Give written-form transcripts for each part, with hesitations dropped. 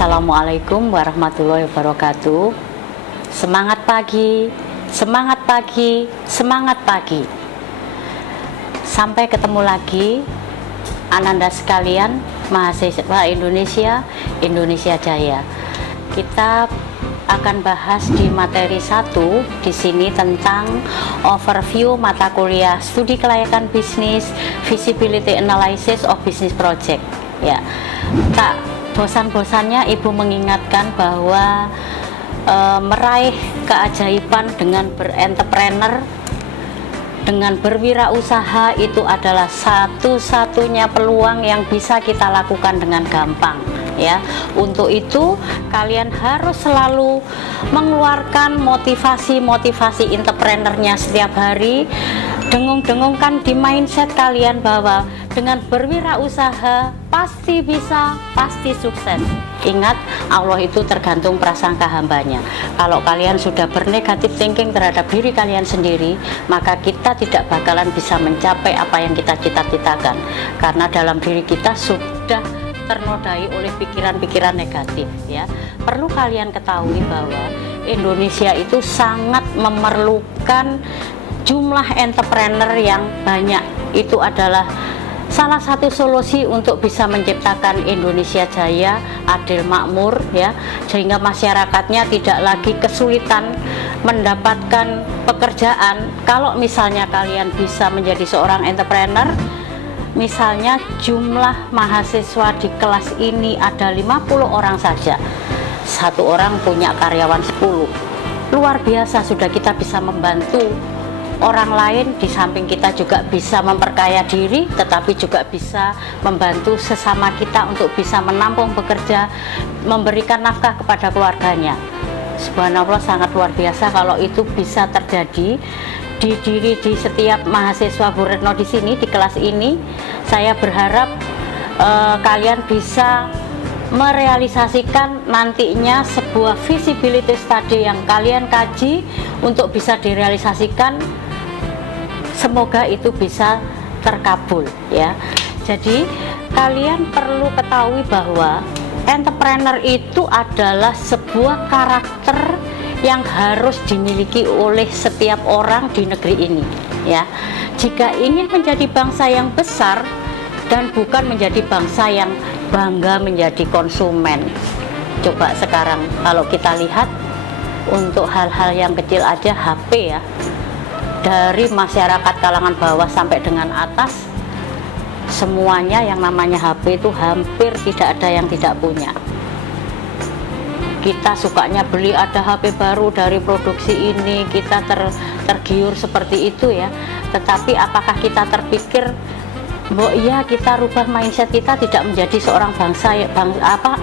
Assalamualaikum warahmatullahi wabarakatuh. Semangat pagi, semangat pagi, semangat pagi. Sampai ketemu lagi Ananda sekalian, mahasiswa Indonesia, Indonesia Jaya. Kita akan bahas di materi 1 di sini tentang overview mata kuliah studi kelayakan bisnis, feasibility analysis of business project. Ya, tak bosan-bosannya Ibu mengingatkan bahwa meraih keajaiban dengan berentrepreneur, dengan berwirausaha itu adalah satu-satunya peluang yang bisa kita lakukan dengan gampang. Ya, untuk itu kalian harus selalu mengeluarkan motivasi entrepreneurnya setiap hari. Dengung-dengungkan di mindset kalian bahwa dengan berwirausaha pasti bisa, pasti sukses. Ingat, Allah itu tergantung prasangka hambanya. Kalau kalian sudah bernegatif thinking terhadap diri kalian sendiri, maka kita tidak bakalan bisa mencapai apa yang kita cita-citakan, karena dalam diri kita sudah ternodai oleh pikiran-pikiran negatif. Ya, perlu kalian ketahui bahwa Indonesia itu sangat memerlukan jumlah entrepreneur yang banyak. Itu adalah salah satu solusi untuk bisa menciptakan Indonesia Jaya, adil makmur, ya, sehingga masyarakatnya tidak lagi kesulitan mendapatkan pekerjaan. Kalau misalnya kalian bisa menjadi seorang entrepreneur, misalnya jumlah mahasiswa di kelas ini ada 50 orang saja, satu orang punya karyawan 10, luar biasa. Sudah kita bisa membantu orang lain, di samping kita juga bisa memperkaya diri, tetapi juga bisa membantu sesama kita untuk bisa menampung bekerja, memberikan nafkah kepada keluarganya. Subhanallah, sangat luar biasa kalau itu bisa terjadi di diri di setiap mahasiswa Bu Retno di sini, di kelas ini. Saya berharap kalian bisa merealisasikan nantinya sebuah feasibility study yang kalian kaji untuk bisa direalisasikan. Semoga itu bisa terkabul, ya. Jadi kalian perlu ketahui bahwa entrepreneur itu adalah sebuah karakter yang harus dimiliki oleh setiap orang di negeri ini, ya. Jika ingin menjadi bangsa yang besar dan bukan menjadi bangsa yang bangga menjadi konsumen. Coba sekarang kalau kita lihat untuk hal-hal yang kecil aja, HP, ya, dari masyarakat kalangan bawah sampai dengan atas, semuanya yang namanya HP itu hampir tidak ada yang tidak punya. Kita sukanya beli ada HP baru dari produksi ini, kita tergiur seperti itu, ya. Tetapi apakah kita terpikir bahwa iya kita rubah mindset kita tidak menjadi seorang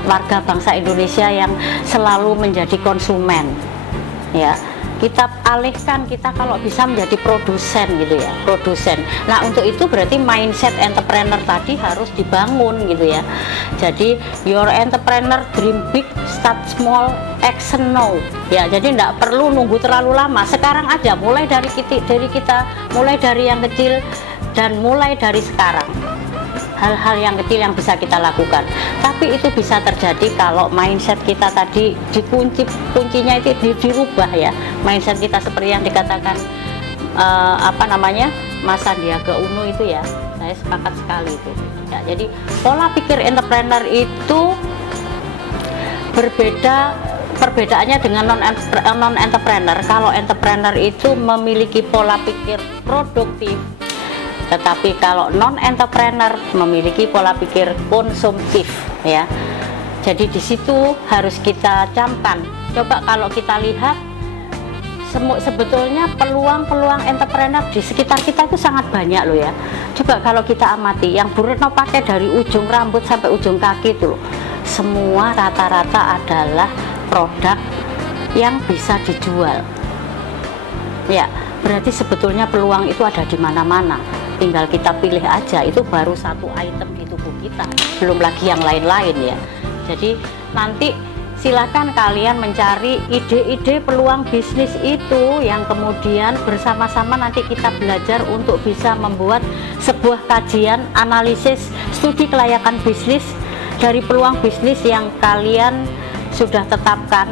warga bangsa Indonesia yang selalu menjadi konsumen, ya. Kita alihkan, kita kalau bisa menjadi produsen, gitu ya, produsen. Nah, untuk itu berarti mindset entrepreneur tadi harus dibangun, gitu ya. Jadi your entrepreneur dream big, start small, action now, ya. Jadi tidak perlu nunggu terlalu lama, sekarang aja, mulai dari kita, mulai dari yang kecil dan mulai dari sekarang. Hal-hal yang kecil yang bisa kita lakukan, tapi itu bisa terjadi kalau mindset kita tadi kuncinya itu dirubah, ya. Mindset kita seperti yang dikatakan Mas Sandiaga Uno itu, ya, saya sepakat sekali itu, ya. Jadi pola pikir entrepreneur itu berbeda, perbedaannya dengan non entrepreneur. Kalau entrepreneur itu memiliki pola pikir produktif, tetapi kalau non-entrepreneur memiliki pola pikir konsumtif, ya. Jadi di situ harus kita camkan. Coba kalau kita lihat, sebetulnya peluang-peluang entrepreneur di sekitar kita itu sangat banyak, loh, ya. Coba kalau kita amati, yang Bu Retno pakai dari ujung rambut sampai ujung kaki itu, loh, semua rata-rata adalah produk yang bisa dijual, ya. Berarti sebetulnya peluang itu ada di mana-mana. Tinggal kita pilih aja, itu baru satu item di tubuh kita, belum lagi yang lain-lain, ya. Jadi nanti silakan kalian mencari ide-ide peluang bisnis itu yang kemudian bersama-sama nanti kita belajar untuk bisa membuat sebuah kajian analisis studi kelayakan bisnis dari peluang bisnis yang kalian sudah tetapkan.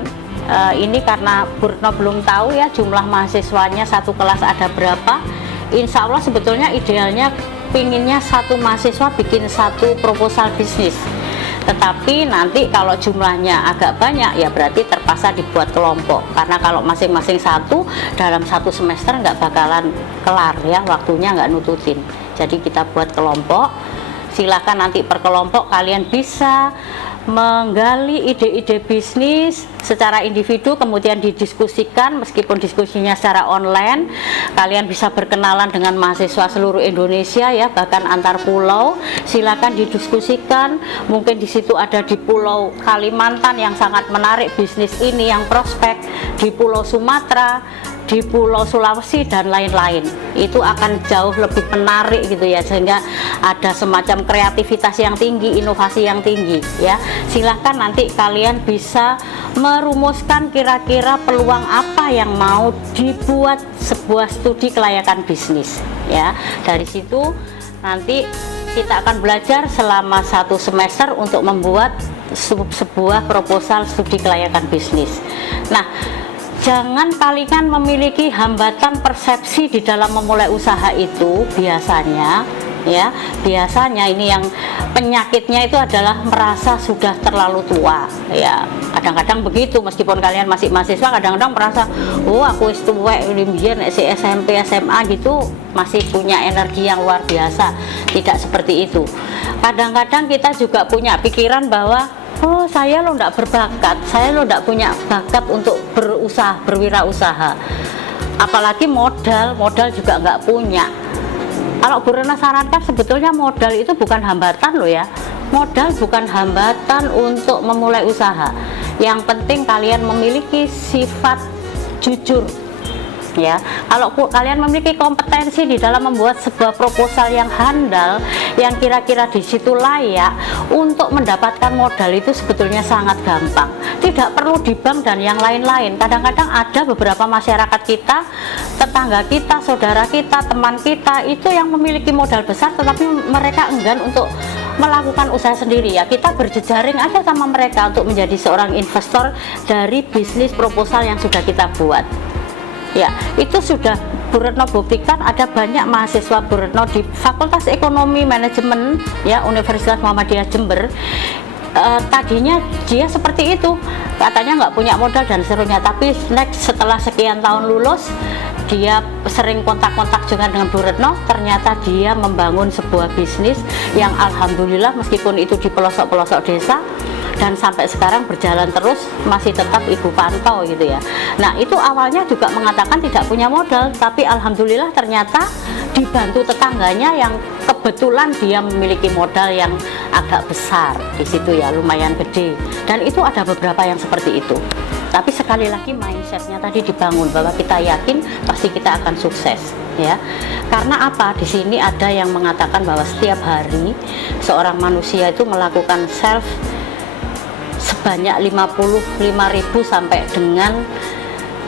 Ini karena Bu Retno belum tahu ya jumlah mahasiswanya satu kelas ada berapa. Insya Allah sebetulnya idealnya pinginnya satu mahasiswa bikin satu proposal bisnis, tetapi nanti kalau jumlahnya agak banyak ya berarti terpaksa dibuat kelompok, karena kalau masing-masing satu dalam satu semester nggak bakalan kelar ya, waktunya nggak nututin. Jadi kita buat kelompok, silakan nanti per kelompok kalian bisa menggali ide-ide bisnis secara individu, kemudian didiskusikan. Meskipun diskusinya secara online, kalian bisa berkenalan dengan mahasiswa seluruh Indonesia ya, bahkan antar pulau. Silakan didiskusikan. Mungkin di situ ada di Pulau Kalimantan yang sangat menarik bisnis ini, yang prospek di Pulau Sumatera, di Pulau Sulawesi dan lain-lain. Itu akan jauh lebih menarik gitu ya, sehingga ada semacam kreativitas yang tinggi, inovasi yang tinggi ya. Silahkan nanti kalian bisa merumuskan kira-kira peluang apa yang mau dibuat sebuah studi kelayakan bisnis ya. Dari situ nanti kita akan belajar selama satu semester untuk membuat sebuah proposal studi kelayakan bisnis. Nah, jangan kalian memiliki hambatan persepsi di dalam memulai usaha itu. Biasanya ini yang penyakitnya itu adalah merasa sudah terlalu tua ya. Kadang-kadang begitu, meskipun kalian masih mahasiswa, kadang-kadang merasa oh aku wis tuwek mbiyen SMP SMA gitu, masih punya energi yang luar biasa. Tidak seperti itu. Kadang-kadang kita juga punya pikiran bahwa oh saya lo nggak berbakat, saya lo nggak punya bakat untuk berusaha, berwirausaha, apalagi modal juga nggak punya. Kalau Bu Retno sarankan sebetulnya modal itu bukan hambatan loh ya. Modal bukan hambatan untuk memulai usaha. Yang penting kalian memiliki sifat jujur ya. Kalau kalian memiliki kompetensi di dalam membuat sebuah proposal yang handal, yang kira-kira di situ layak untuk mendapatkan modal, itu sebetulnya sangat gampang. Tidak perlu di bank dan yang lain-lain. Kadang-kadang ada beberapa masyarakat kita, tetangga kita, saudara kita, teman kita itu yang memiliki modal besar tetapi mereka enggan untuk melakukan usaha sendiri ya. Kita berjejaring aja sama mereka untuk menjadi seorang investor dari bisnis proposal yang sudah kita buat. Ya, itu sudah Bu Retno buktikan. Ada banyak mahasiswa Bu Retno di Fakultas Ekonomi Manajemen ya Universitas Muhammadiyah Jember. Tadinya dia seperti itu, katanya nggak punya modal dan seterusnya, tapi setelah sekian tahun lulus, dia sering kontak-kontak juga dengan Bu Retno. Ternyata dia membangun sebuah bisnis yang alhamdulillah meskipun itu di pelosok-pelosok desa, dan sampai sekarang berjalan terus, masih tetap ibu pantau gitu ya. Nah, itu awalnya juga mengatakan tidak punya modal, tapi alhamdulillah ternyata dibantu tetangganya yang kebetulan dia memiliki modal yang agak besar di situ ya, lumayan gede. Dan itu ada beberapa yang seperti itu. Tapi sekali lagi mindsetnya tadi dibangun bahwa kita yakin pasti kita akan sukses ya. Karena apa? Di sini ada yang mengatakan bahwa setiap hari seorang manusia itu melakukan self sebanyak 55.000 sampai dengan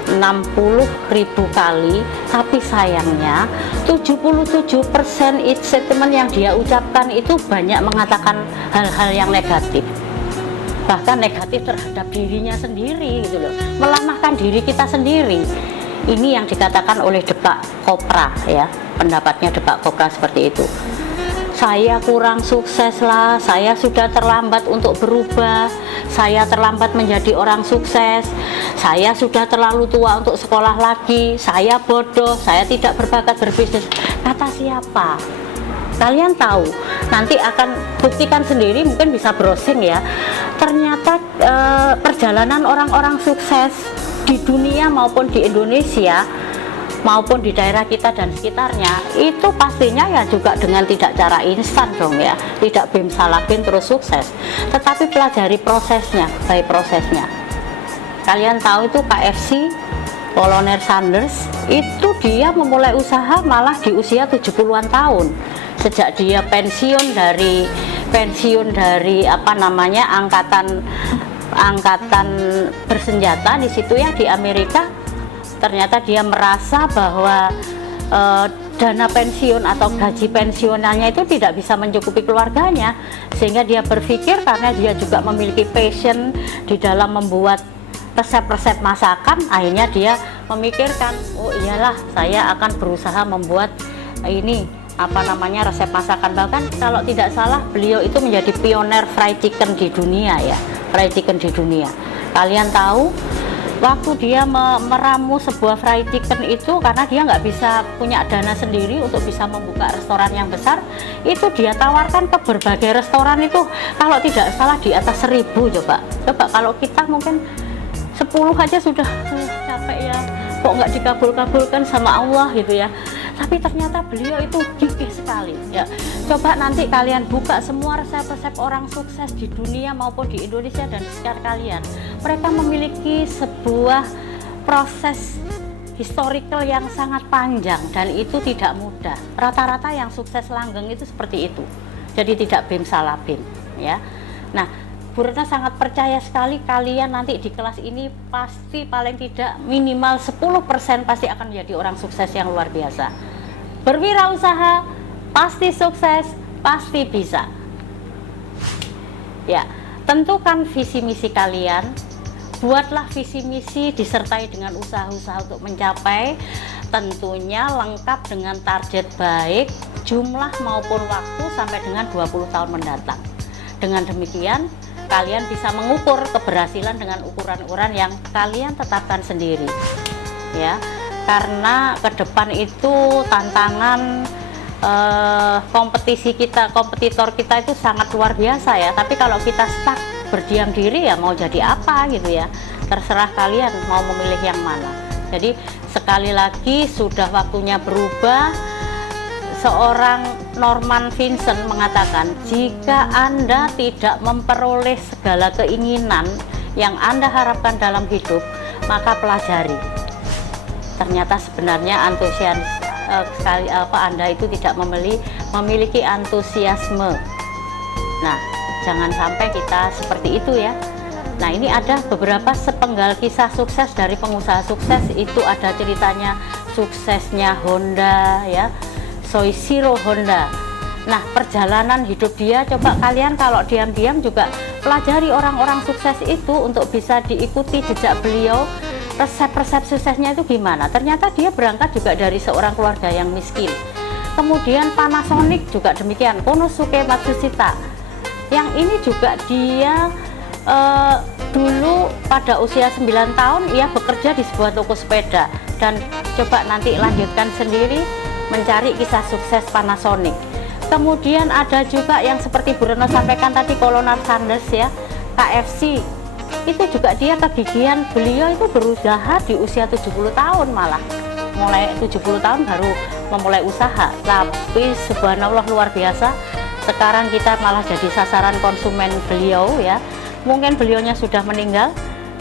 60.000 kali, tapi sayangnya 77% statement yang dia ucapkan itu banyak mengatakan hal-hal yang negatif, bahkan negatif terhadap dirinya sendiri gitu loh, melemahkan diri kita sendiri. Ini yang dikatakan oleh Depak Kopra ya, pendapatnya Depak Kopra seperti itu. Saya kurang sukses lah, saya sudah terlambat untuk berubah, saya terlambat menjadi orang sukses, saya sudah terlalu tua untuk sekolah lagi, saya bodoh, saya tidak berbakat berbisnis. Kata siapa? Kalian tahu, nanti akan buktikan sendiri, mungkin bisa browsing ya. Ternyata perjalanan orang-orang sukses di dunia maupun di Indonesia maupun di daerah kita dan sekitarnya itu pastinya ya juga dengan tidak cara instan dong ya, tidak bim salah bim terus sukses, tetapi pelajari prosesnya, baik prosesnya. Kalian tahu itu KFC, Kolonel Sanders itu dia memulai usaha malah di usia 70-an tahun, sejak dia pensiun dari apa namanya angkatan bersenjata di situ ya di Amerika. Ternyata dia merasa bahwa dana pensiun atau gaji pensiunannya itu tidak bisa mencukupi keluarganya, sehingga dia berpikir karena dia juga memiliki passion di dalam membuat resep-resep masakan, akhirnya dia memikirkan, oh iyalah saya akan berusaha membuat ini resep masakan. Bahkan kalau tidak salah beliau itu menjadi pioner fried chicken di dunia ya, fried chicken di dunia. Kalian tahu waktu dia meramu sebuah fried chicken itu, karena dia nggak bisa punya dana sendiri untuk bisa membuka restoran yang besar, itu dia tawarkan ke berbagai restoran itu kalau tidak salah di atas 1000. Coba kalau kita mungkin 10 aja sudah capek ya, kok nggak dikabul-kabulkan sama Allah gitu ya. Tapi ternyata beliau itu gigih sekali ya. Coba nanti kalian buka semua resep-resep orang sukses di dunia maupun di Indonesia dan di sekitar kalian, mereka memiliki sebuah proses historical yang sangat panjang dan itu tidak mudah. Rata-rata yang sukses langgeng itu seperti itu, jadi tidak bim salah bim ya. Nah, Bu Retno sangat percaya sekali kalian nanti di kelas ini pasti paling tidak minimal 10% pasti akan menjadi orang sukses yang luar biasa. Berwirausaha pasti sukses, pasti bisa. Ya, tentukan visi misi kalian, buatlah visi misi disertai dengan usaha-usaha untuk mencapai, tentunya lengkap dengan target baik, jumlah maupun waktu sampai dengan 20 tahun mendatang. Dengan demikian kalian bisa mengukur keberhasilan dengan ukuran-ukuran yang kalian tetapkan sendiri ya, karena ke depan itu tantangan kompetitor kita itu sangat luar biasa ya. Tapi kalau kita stuck berdiam diri ya mau jadi apa gitu ya, terserah kalian mau memilih yang mana. Jadi sekali lagi sudah waktunya berubah. Seorang Norman Vincent mengatakan, jika Anda tidak memperoleh segala keinginan yang Anda harapkan dalam hidup, maka pelajari. Ternyata sebenarnya Anda itu tidak memiliki antusiasme. Nah, jangan sampai kita seperti itu ya. Nah, ini ada beberapa sepenggal kisah sukses dari pengusaha sukses. Itu ada ceritanya suksesnya Honda ya, Soichiro Honda. Nah, perjalanan hidup dia, coba kalian kalau diam-diam juga pelajari orang-orang sukses itu untuk bisa diikuti jejak beliau. Resep-resep suksesnya itu gimana? Ternyata dia berangkat juga dari seorang keluarga yang miskin. Kemudian Panasonic juga demikian, Konosuke Matsushita. Yang ini juga dia dulu pada usia 9 tahun ia bekerja di sebuah toko sepeda. Dan coba nanti lanjutkan sendiri mencari kisah sukses Panasonic. Kemudian ada juga yang seperti Bu Retno sampaikan tadi, Colonel Sanders ya, KFC. Itu juga dia kegigihan, beliau itu berusaha di usia 70 tahun malah. Mulai 70 tahun baru memulai usaha. Tapi subhanallah luar biasa, sekarang kita malah jadi sasaran konsumen beliau ya. Mungkin beliaunya sudah meninggal,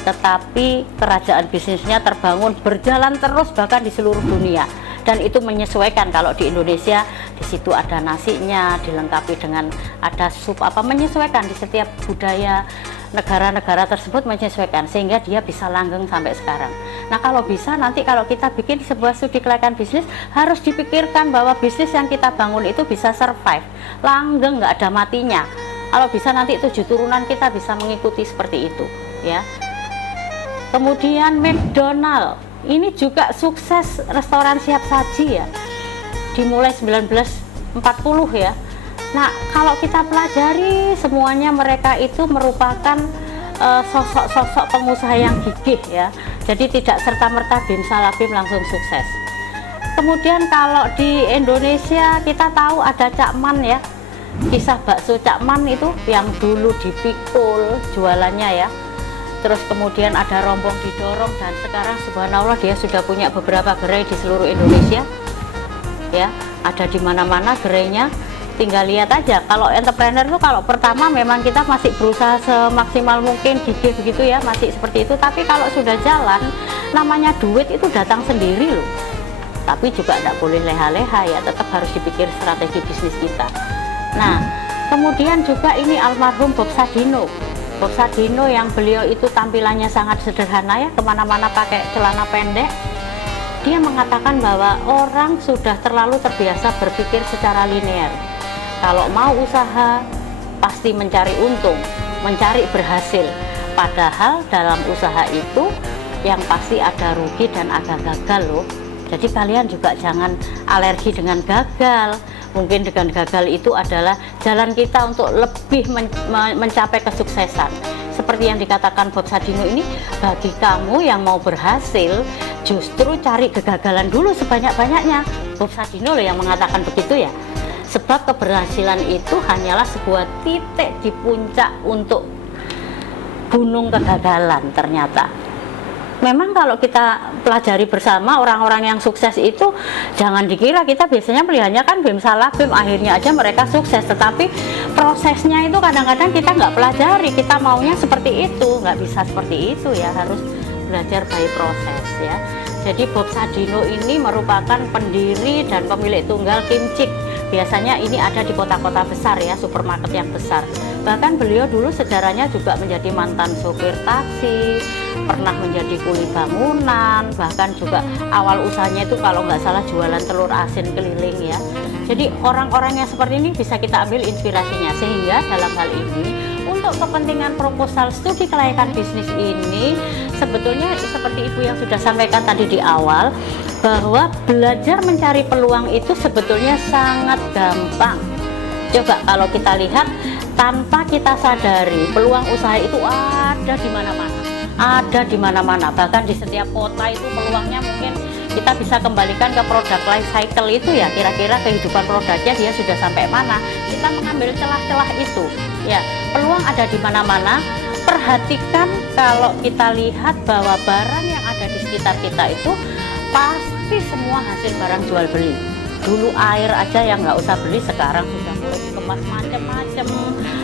tetapi kerajaan bisnisnya terbangun, berjalan terus bahkan di seluruh dunia. Dan itu menyesuaikan, kalau di Indonesia di situ ada nasinya dilengkapi dengan ada sup menyesuaikan di setiap budaya negara-negara tersebut, menyesuaikan sehingga dia bisa langgeng sampai sekarang. Nah, kalau bisa nanti kalau kita bikin sebuah studi kelayakan bisnis, harus dipikirkan bahwa bisnis yang kita bangun itu bisa survive, langgeng, nggak ada matinya. Kalau bisa nanti 7 turunan kita bisa mengikuti seperti itu ya. Kemudian McDonald ini juga sukses restoran siap saji ya, dimulai 1940 ya. Nah, kalau kita pelajari semuanya mereka itu merupakan sosok-sosok pengusaha yang gigih ya. Jadi tidak serta-merta bim salah bim langsung sukses. Kemudian kalau di Indonesia kita tahu ada Cak Man ya. Kisah bakso Cak Man itu yang dulu dipikul jualannya ya. Terus kemudian ada rombong didorong, dan sekarang subhanallah dia sudah punya beberapa gerai di seluruh Indonesia ya, ada di mana-mana gerainya. Tinggal lihat aja, kalau entrepreneur itu kalau pertama memang kita masih berusaha semaksimal mungkin, gigih begitu ya, masih seperti itu. Tapi kalau sudah jalan, namanya duit itu datang sendiri loh. Tapi juga tidak boleh leha-leha ya, tetap harus dipikir strategi bisnis kita. Nah, kemudian juga ini almarhum Bob Sadino. Bob Sadino yang beliau itu tampilannya sangat sederhana ya, kemana-mana pakai celana pendek. Dia mengatakan bahwa orang sudah terlalu terbiasa berpikir secara linear. Kalau mau usaha pasti mencari untung, mencari berhasil. Padahal dalam usaha itu yang pasti ada rugi dan ada gagal loh. Jadi kalian juga jangan alergi dengan gagal. Mungkin dengan gagal itu adalah jalan kita untuk lebih mencapai kesuksesan. Seperti yang dikatakan Bob Sadino ini, bagi kamu yang mau berhasil, justru cari kegagalan dulu sebanyak-banyaknya. Bob Sadino loh yang mengatakan begitu ya. Sebab keberhasilan itu hanyalah sebuah titik di puncak untuk gunung kegagalan ternyata. Memang kalau kita pelajari bersama orang-orang yang sukses itu, jangan dikira kita biasanya melihatnya kan bim salah bim, akhirnya aja mereka sukses, tetapi prosesnya itu kadang-kadang kita nggak pelajari, kita maunya seperti itu, nggak bisa seperti itu ya, harus belajar by proses ya. Jadi Bob Sadino ini merupakan pendiri dan pemilik tunggal Kimchick. Biasanya ini ada di kota-kota besar ya, supermarket yang besar. Bahkan beliau dulu sejarahnya juga menjadi mantan sopir taksi, pernah menjadi kuli bangunan, bahkan juga awal usahanya itu kalau nggak salah jualan telur asin keliling ya. Jadi orang-orang yang seperti ini bisa kita ambil inspirasinya, sehingga dalam hal ini untuk kepentingan proposal studi kelayakan bisnis ini sebetulnya seperti Ibu yang sudah sampaikan tadi di awal, bahwa belajar mencari peluang itu sebetulnya sangat gampang. Coba kalau kita lihat, tanpa kita sadari peluang usaha itu ada di mana-mana, ada di mana-mana, bahkan di setiap kota itu peluangnya. Mungkin kita bisa kembalikan ke produk life cycle itu ya, kira-kira kehidupan produknya dia sudah sampai mana, kita mengambil celah-celah itu ya. Peluang ada di mana-mana. Perhatikan kalau kita lihat bahwa barang yang ada di sekitar kita itu pasti semua hasil barang jual beli. Dulu air aja yang nggak usah beli, sekarang sudah mulai dikemas macam-macam,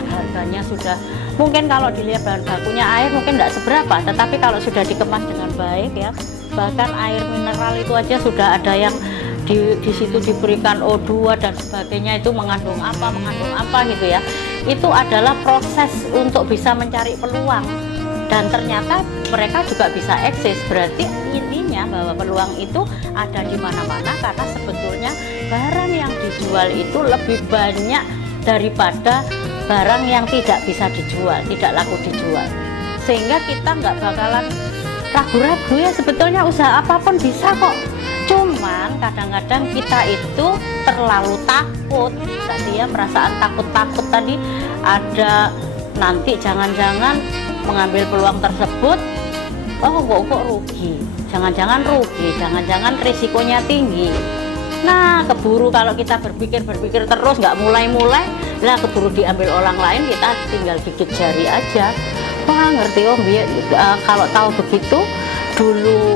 harganya sudah, mungkin kalau dilihat bahan bakunya air mungkin nggak seberapa, tetapi kalau sudah dikemas dengan baik ya, bahkan air mineral itu aja sudah ada yang di situ diberikan O2 dan sebagainya, itu mengandung apa gitu ya. Itu adalah proses untuk bisa mencari peluang, dan ternyata mereka juga bisa eksis. Berarti intinya bahwa peluang itu ada di mana-mana, karena sebetulnya barang yang dijual itu lebih banyak daripada barang yang tidak bisa dijual, tidak laku dijual. Sehingga kita nggak bakalan ragu-ragu ya, sebetulnya usaha apapun bisa kok. Cuman kadang-kadang kita itu terlalu takut tadi ya, perasaan takut-takut tadi ada, nanti jangan-jangan mengambil peluang tersebut, oh kok rugi, jangan-jangan rugi, jangan-jangan risikonya tinggi. Nah keburu kalau kita berpikir terus nggak mulai-mulai lah, keburu diambil orang lain, kita tinggal gigit jari aja. Wah ngerti om, kalau tahu begitu dulu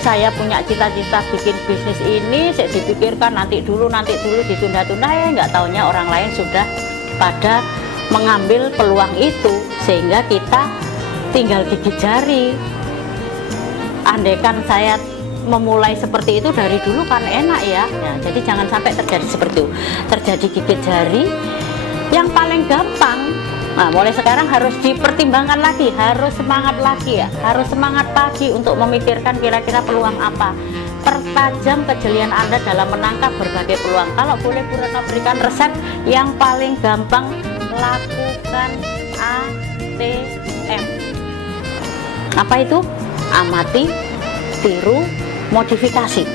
saya punya cita-cita bikin bisnis ini, saya dipikirkan nanti dulu ditunda-tunda, ya nggak taunya orang lain sudah pada mengambil peluang itu, sehingga kita tinggal gigit jari. Andaikan saya memulai seperti itu dari dulu kan enak ya. Nah, jadi jangan sampai terjadi seperti itu, terjadi gigit jari. Yang paling gampang, nah mulai sekarang harus dipertimbangkan lagi, harus semangat lagi ya, harus semangat pagi untuk memikirkan kira-kira peluang apa. Pertajam kejelian Anda dalam menangkap berbagai peluang. Kalau boleh Bu Retno berikan resep yang paling gampang, lakukan ATM. Apa itu? Amati, tiru, modifikasi.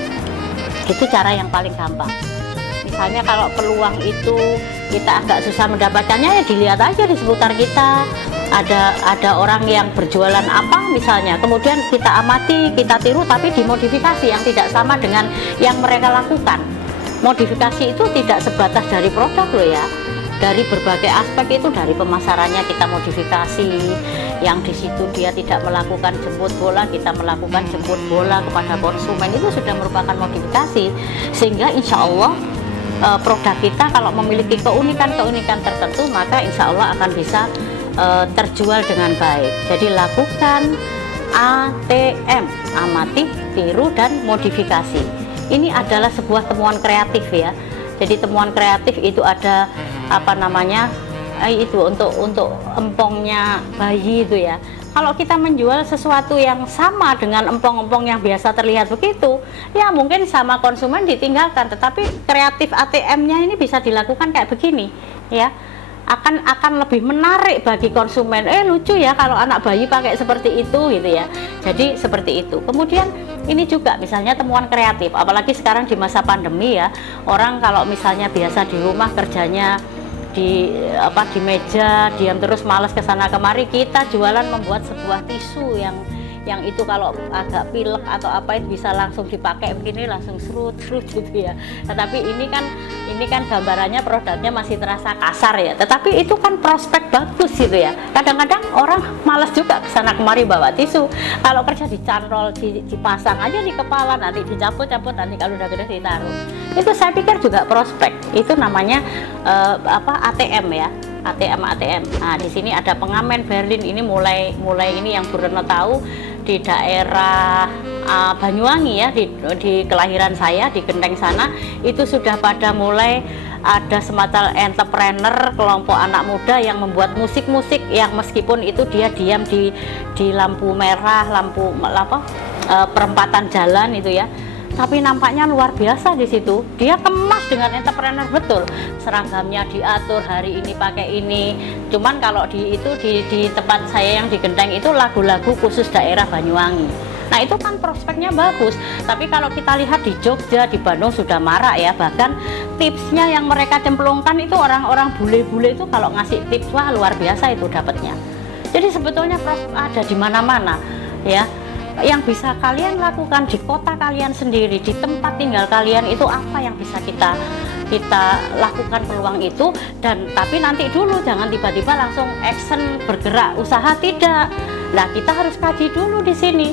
Itu cara yang paling gampang. Misalnya kalau peluang itu kita agak susah mendapatkannya, ya dilihat aja di seputar kita. Ada orang yang berjualan apa misalnya, kemudian kita amati, kita tiru, tapi dimodifikasi yang tidak sama dengan yang mereka lakukan. Modifikasi itu tidak sebatas dari produk loh ya, dari berbagai aspek itu, dari pemasarannya kita modifikasi, yang di situ dia tidak melakukan jemput bola, kita melakukan jemput bola kepada konsumen, itu sudah merupakan modifikasi. Sehingga insya Allah produk kita kalau memiliki keunikan-keunikan tertentu, maka insya Allah akan bisa terjual dengan baik. Jadi lakukan ATM, amati, tiru, dan modifikasi. Ini adalah sebuah temuan kreatif ya. Jadi temuan kreatif itu ada apa namanya, itu untuk empongnya bayi itu ya. Kalau kita menjual sesuatu yang sama dengan empong-empong yang biasa terlihat begitu, ya mungkin sama konsumen ditinggalkan, tetapi kreatif ATM-nya ini bisa dilakukan kayak begini, ya. Akan lebih menarik bagi konsumen. Lucu ya kalau anak bayi pakai seperti itu gitu ya. Jadi seperti itu. Kemudian ini juga misalnya temuan kreatif, apalagi sekarang di masa pandemi ya. Orang kalau misalnya biasa di rumah kerjanya di meja, diam terus, malas ke sana kemari, kita jualan membuat sebuah tisu yang itu kalau agak pilek atau apa itu bisa langsung dipakai begini, langsung serut gitu ya. Tetapi ini kan gambarannya, produknya masih terasa kasar ya, tetapi itu kan prospek bagus gitu ya. Kadang-kadang orang malas juga kesana kemari bawa tisu, kalau kerja dicantol, dipasang aja di kepala, nanti dicabut-cabut, nanti kalau udah gede ditaruh. Itu saya pikir juga prospek. Itu namanya ATM ya. ATM. Nah, di sini ada pengamen Berlin, ini mulai ini yang Bu Retno tahu di daerah Banyuwangi ya, di kelahiran saya di Genteng sana, itu sudah pada mulai ada semacam entrepreneur, kelompok anak muda yang membuat musik-musik yang meskipun itu dia diam di lampu merah, lampu perempatan jalan itu ya, tapi nampaknya luar biasa di situ. Dia kemas dengan entrepreneur betul. Seragamnya diatur, hari ini pakai ini. Cuman kalau di tempat saya yang di Genteng itu lagu-lagu khusus daerah Banyuwangi. Nah, itu kan prospeknya bagus. Tapi kalau kita lihat di Jogja, di Bandung sudah marak ya. Bahkan tipsnya yang mereka cemplungkan itu orang-orang bule-bule itu kalau ngasih tips, wah luar biasa itu dapatnya. Jadi sebetulnya ada di mana-mana ya. Yang bisa kalian lakukan di kota kalian sendiri, di tempat tinggal kalian, itu apa yang bisa kita lakukan peluang itu. Dan tapi nanti dulu, jangan tiba-tiba langsung action bergerak usaha, tidak. Nah, kita harus kaji dulu di sini.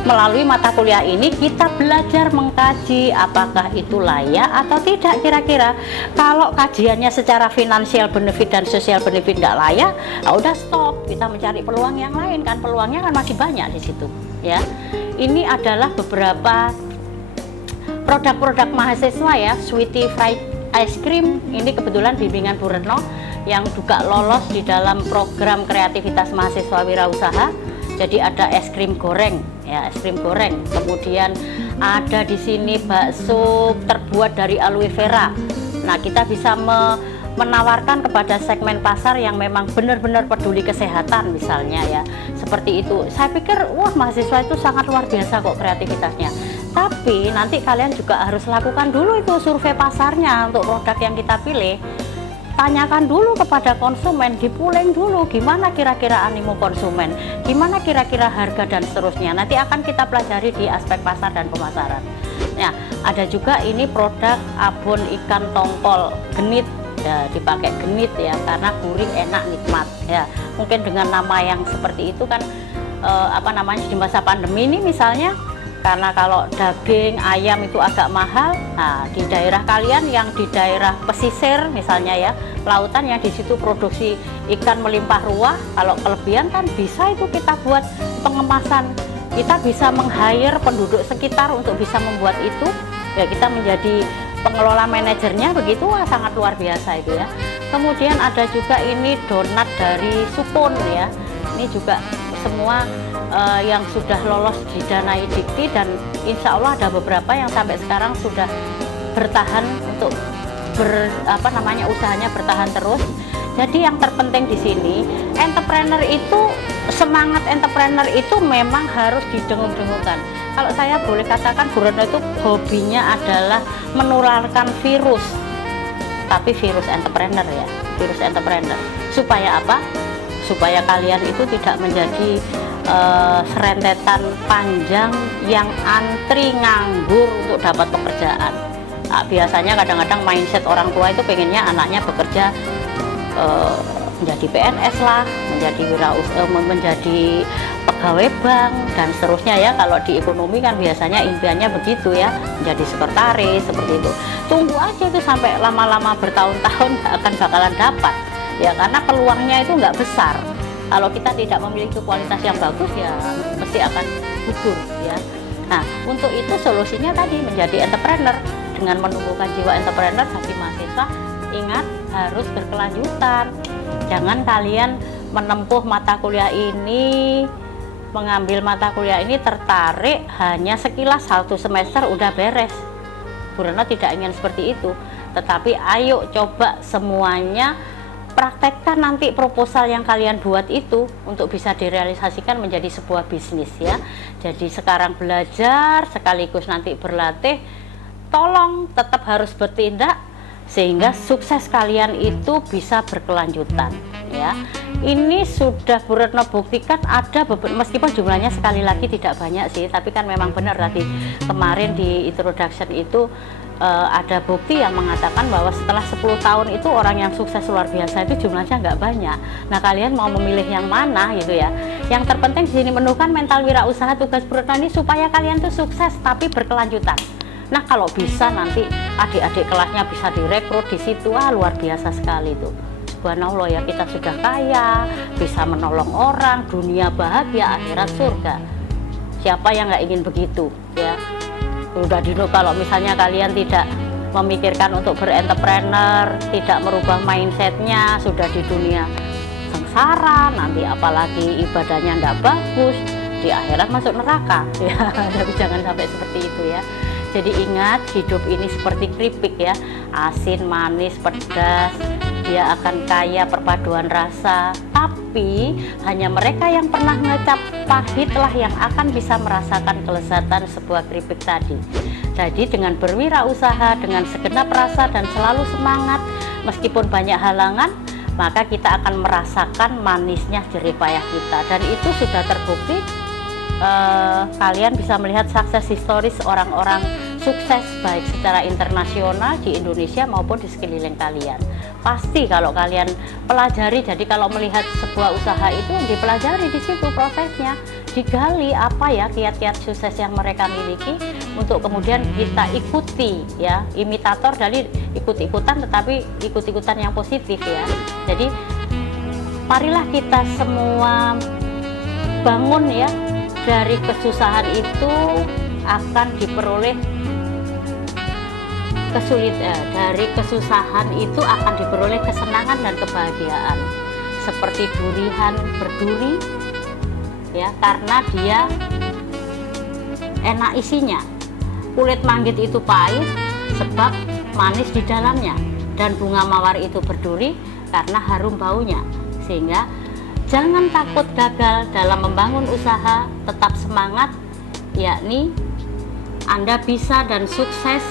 Melalui mata kuliah ini kita belajar mengkaji apakah itu layak atau tidak kira-kira. Kalau kajiannya secara finansial benefit dan sosial benefit nggak layak, udah stop. Kita mencari peluang yang lain, kan peluangnya kan masih banyak di situ ya. Ini adalah beberapa produk-produk mahasiswa ya. Sweetie Fried Ice Cream ini kebetulan bimbingan Bu Retno yang juga lolos di dalam program kreativitas mahasiswa wirausaha. Jadi ada es krim goreng ya, es krim goreng. Kemudian ada di sini bakso terbuat dari aloe vera. Nah, kita bisa menawarkan kepada segmen pasar yang memang benar-benar peduli kesehatan misalnya ya, seperti itu. Saya pikir wah, mahasiswa itu sangat luar biasa kok kreativitasnya. Tapi nanti kalian juga harus lakukan dulu itu survei pasarnya untuk produk yang kita pilih. Tanyakan dulu kepada konsumen, dipuling dulu gimana kira-kira animo konsumen, gimana kira-kira harga dan seterusnya. Nanti akan kita pelajari di aspek pasar dan pemasaran. Nah, ada juga ini produk abon ikan tongkol genit ya, dipakai genit ya karena gurih, enak, nikmat ya. Mungkin dengan nama yang seperti itu kan di masa pandemi ini misalnya, karena kalau daging ayam itu agak mahal. Nah, di daerah kalian yang di daerah pesisir misalnya ya, lautan yang di situ produksi ikan melimpah ruah, kalau kelebihan kan bisa itu kita buat pengemasan. Kita bisa meng-hire penduduk sekitar untuk bisa membuat itu. Ya, kita menjadi pengelola manajernya begitu, wah sangat luar biasa itu ya. Kemudian ada juga ini donat dari Supon ya. Ini juga semua yang sudah lolos didanai Dikti, dan insya Allah ada beberapa yang sampai sekarang sudah bertahan untuk usahanya bertahan terus. Jadi yang terpenting di sini, entrepreneur itu, semangat entrepreneur itu memang harus didengung-dengungkan. Kalau saya boleh katakan, Bu Retno itu hobinya adalah menularkan virus, tapi virus entrepreneur ya, virus entrepreneur. Supaya apa? Supaya kalian itu tidak menjadi serentetan panjang yang antri nganggur untuk dapat pekerjaan. Nah, biasanya kadang-kadang mindset orang tua itu pengennya anaknya bekerja menjadi PNS lah, menjadi pegawai bank dan seterusnya ya. Kalau di ekonomi kan biasanya impiannya begitu ya, menjadi sekretaris seperti itu. Tunggu aja itu sampai lama-lama bertahun-tahun akan bakalan dapat ya, karena peluangnya itu nggak besar. Kalau kita tidak memiliki kualitas yang bagus ya mesti akan gugur ya. Nah, untuk itu solusinya tadi menjadi entrepreneur dengan menumbuhkan jiwa entrepreneur bagi mahasiswa. Ingat, harus berkelanjutan. Jangan kalian menempuh mata kuliah ini, mengambil mata kuliah ini tertarik hanya sekilas 1 semester udah beres. Bu Retno tidak ingin seperti itu, tetapi ayo coba semuanya praktekkan nanti proposal yang kalian buat itu untuk bisa direalisasikan menjadi sebuah bisnis ya. Jadi sekarang belajar sekaligus nanti berlatih, tolong tetap harus bertindak sehingga sukses kalian itu bisa berkelanjutan ya. Ini sudah Bu Retno buktikan ada meskipun jumlahnya sekali lagi tidak banyak sih, tapi kan memang benar tadi kemarin di introduction itu ada bukti yang mengatakan bahwa setelah 10 tahun itu orang yang sukses luar biasa itu jumlahnya nggak banyak. Nah kalian mau memilih yang mana gitu ya. Yang terpenting di sini menumbuhkan mental wirausaha. Tugas Bu Retno ini supaya kalian tuh sukses tapi berkelanjutan. Nah kalau bisa nanti adik-adik kelasnya bisa direkrut di situ, luar biasa sekali tuh. Subhanallah ya, kita sudah kaya, bisa menolong orang, dunia bahagia, akhirat surga. Siapa yang nggak ingin begitu ya? Udah dino kalau misalnya kalian tidak memikirkan untuk berentrepreneur, tidak merubah mindsetnya, sudah di dunia sengsara, nanti apalagi ibadahnya nggak bagus, di akhirat masuk neraka ya. Tapi jangan sampai seperti itu ya. Jadi ingat, hidup ini seperti keripik ya, asin, manis, pedas, dia akan kaya perpaduan rasa, tapi hanya mereka yang pernah ngecap pahitlah yang akan bisa merasakan kelezatan sebuah keripik tadi. Jadi dengan berwirausaha, dengan segenap rasa dan selalu semangat, meskipun banyak halangan, maka kita akan merasakan manisnya jerih payah kita. Dan itu sudah terbukti. Kalian bisa melihat sukses historis orang-orang sukses baik secara internasional di Indonesia maupun di sekeliling kalian. Pasti kalau kalian pelajari, jadi kalau melihat sebuah usaha itu dipelajari di situ prosesnya, digali apa ya kiat-kiat sukses yang mereka miliki untuk kemudian kita ikuti ya, imitator dari ikut-ikutan tetapi ikut-ikutan yang positif ya. Jadi marilah kita semua bangun ya, dari kesusahan itu akan diperoleh dari kesusahan itu akan diperoleh kesenangan dan kebahagiaan. Seperti durian berduri ya, karena dia enak isinya. Kulit manggit itu pahit sebab manis di dalamnya, dan bunga mawar itu berduri karena harum baunya. Sehingga jangan takut gagal dalam membangun usaha, tetap semangat, yakni Anda bisa dan sukses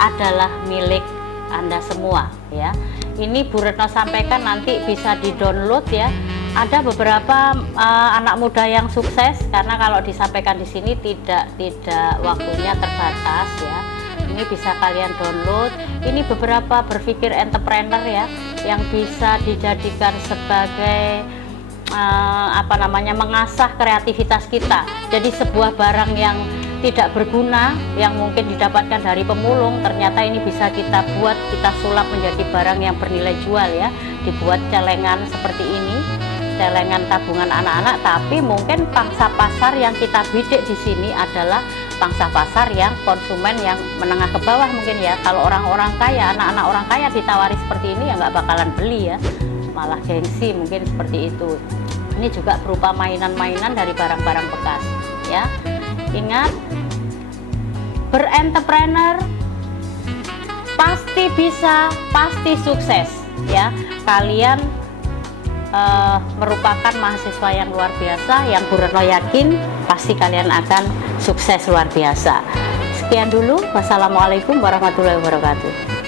adalah milik Anda semua ya. Ini Bu Retno sampaikan nanti bisa di-download ya. Ada beberapa anak muda yang sukses, karena kalau disampaikan di sini tidak waktunya terbatas ya. Ini bisa kalian download. Ini beberapa berpikir entrepreneur ya, yang bisa dijadikan sebagai mengasah kreativitas kita. Jadi sebuah barang yang tidak berguna yang mungkin didapatkan dari pemulung, ternyata ini bisa kita buat, kita sulap menjadi barang yang bernilai jual ya. Dibuat celengan seperti ini, celengan tabungan anak-anak, tapi mungkin pangsa pasar yang kita bidik di sini adalah pangsa pasar yang konsumen yang menengah ke bawah mungkin ya. Kalau orang-orang kaya, anak-anak orang kaya ditawari seperti ini ya nggak bakalan beli ya, malah gengsi mungkin seperti itu. Ini juga berupa mainan-mainan dari barang-barang bekas ya. Ingat, berentrepreneur pasti bisa, pasti sukses ya. Kalian merupakan mahasiswa yang luar biasa, yang Bu Retno yakin pasti kalian akan sukses luar biasa. Sekian dulu, wassalamualaikum warahmatullahi wabarakatuh.